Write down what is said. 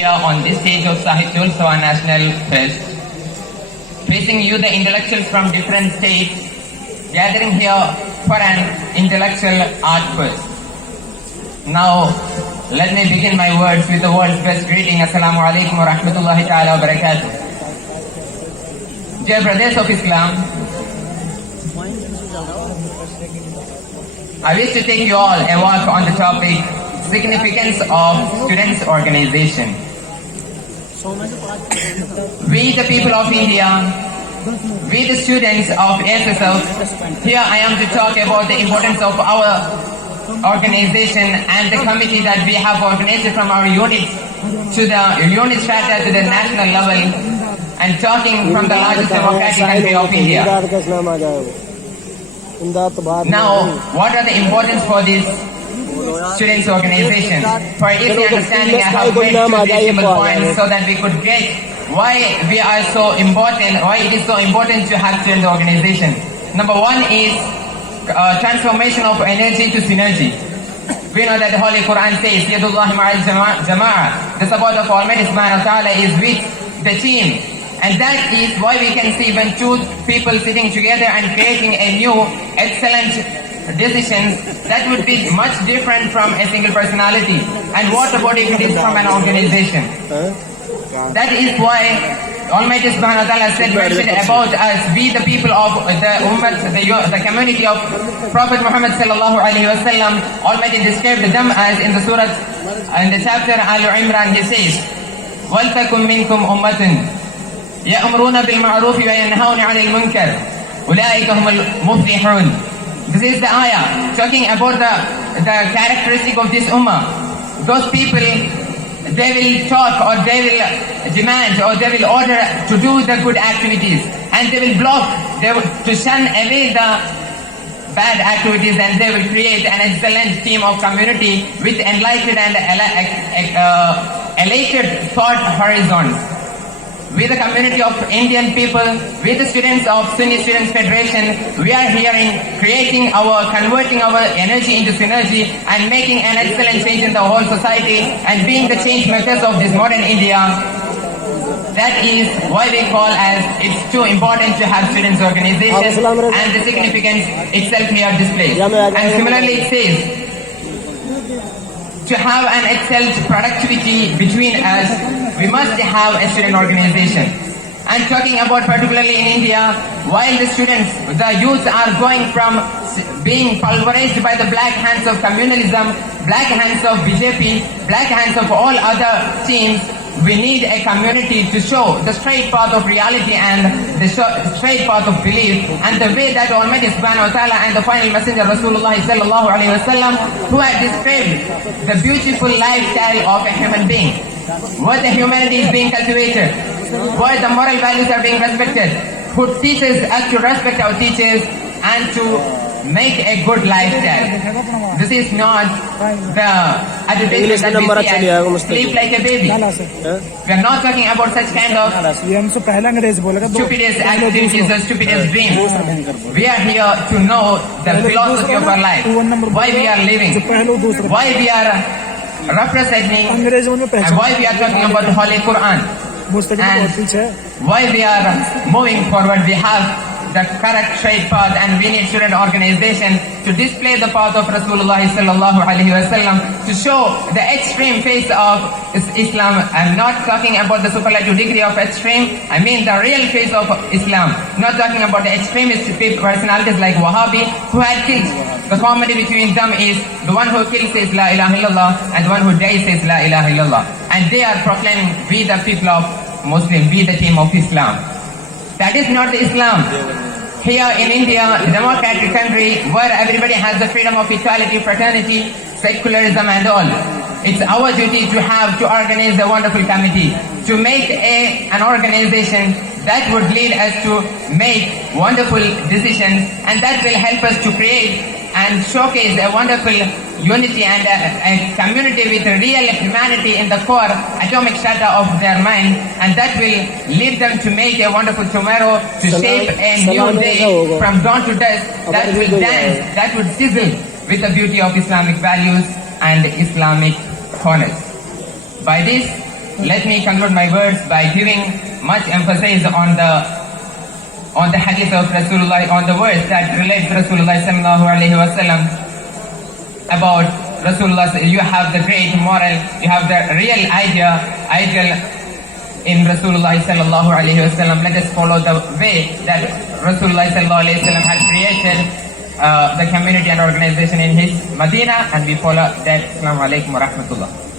Here on this stage of SAHITHYOLSAV National Fest, facing you the intellectuals from different states, gathering here for an intellectual art fest. Now, let me begin my words with the world's best greeting. Assalamu alaikum wa rahmatullahi ta'ala wa barakatuh. Dear brothers of Islam, I wish to take you all a walk on the topic significance of students' organization. We the people of India, we the students of SSF, here I am to talk about the importance of our organization and the committee that we have organized from our units to the unit strata to the national level, and talking from the largest democratic country of India. Now, what are the importance for this students' organization? For easy understanding, I have made two simple points so that we could get why we are so important, why it is so important to have student organization. Number one is transformation of energy to synergy. We know that the Holy Quran says, Yadullahi ma'al jama'ah, the support of Almighty Subhanahu wa Ta'ala is with the team. And that is why we can see when two people sitting together and creating a new excellent decision, that would be much different from a single personality. And what about if it is from an organization? That is why Almighty Subhanahu wa Ta'ala said about us, we the people of the Ummah, the community of Prophet Muhammad sallallahu alaihi wasallam. Almighty described them as in the surah, in the chapter Al-Imran, he says, وَلْتَكُمْ مِنْكُمْ أُمَّةٌ يَأْمُرُونَ بِالْمَعْرُوفِ وَيَنْهَوْنَ عَنِ الْمُنْكَرِ أُولَٰئِكَ هُمُ الْمُفْلِحُونَ. This is the ayah talking about the characteristic of this ummah. Those people, they will talk or they will demand or they will order to do the good activities, and they will block, they will to shun away the bad activities, and they will create an excellent team of community with enlightened and elated thought horizons. We the community of Indian people, we the students of Sunni Students Federation, we are here in converting our energy into synergy and making an excellent change in the whole society and being the change makers of this modern India. That is why we call as it's too important to have students organization, and the significance itself here displayed. And similarly it says, to have an excellent productivity between us, we must have a student organization. And talking about particularly in India, while the students, the youth are going from being pulverized by the black hands of communalism, black hands of BJP, black hands of all other teams, we need a community to show the straight path of reality and the straight path of belief, and the way that Almighty Subhanahu wa Ta'ala and the final messenger Rasulullah sallallahu alaihi wasallam, who had described the beautiful lifestyle of a human being, where the humanity is being cultivated, where the moral values are being respected, who teaches us to respect our teachers and to make a good lifestyle. This is not the advertisement that we see as sleep like a baby. We are not talking about such kind of stupidest activities or stupidest dreams. We are here to know the philosophy of our life, why we are living, why we are representing, and why we are talking about the Holy Quran, and why we are moving forward. We have the correct straight path, and we need student organization to display the path of Rasulullah sallallahu alaihi wasallam, to show the extreme face of Islam. I'm not talking about the superlative degree of extreme, I mean the real face of Islam. Not talking about the extremist personalities like Wahhabi, who had killed. The comedy between them is the one who kills says La ilaha illallah, and the one who dies says La ilaha illallah. And they are proclaiming, we the people of Muslim, we the team of Islam. That is not Islam. Here in India, a democratic country where everybody has the freedom of equality, fraternity, secularism and all, it's our duty to organize a wonderful committee, to make an organization that would lead us to make wonderful decisions, and that will help us to create and showcase a wonderful unity and a community with real humanity in the core atomic strata of their mind, and that will lead them to make a wonderful tomorrow, to shape a new day from dawn to dusk, that will dance, that would sizzle with the beauty of Islamic values and Islamic honors. By this, let me conclude my words by giving much emphasis on the hadith of Rasulullah, on the words that relate to Rasulullah sallallahu alaihi wasallam about Rasulullah. You have the great moral, you have the real ideal in Rasulullah sallallahu alaihi wasallam. Let us follow the way that Rasulullah sallallahu alaihi wasallam had created the community and organization in his Medina, and we follow that. Assalamu alaikum wa rahmatullah.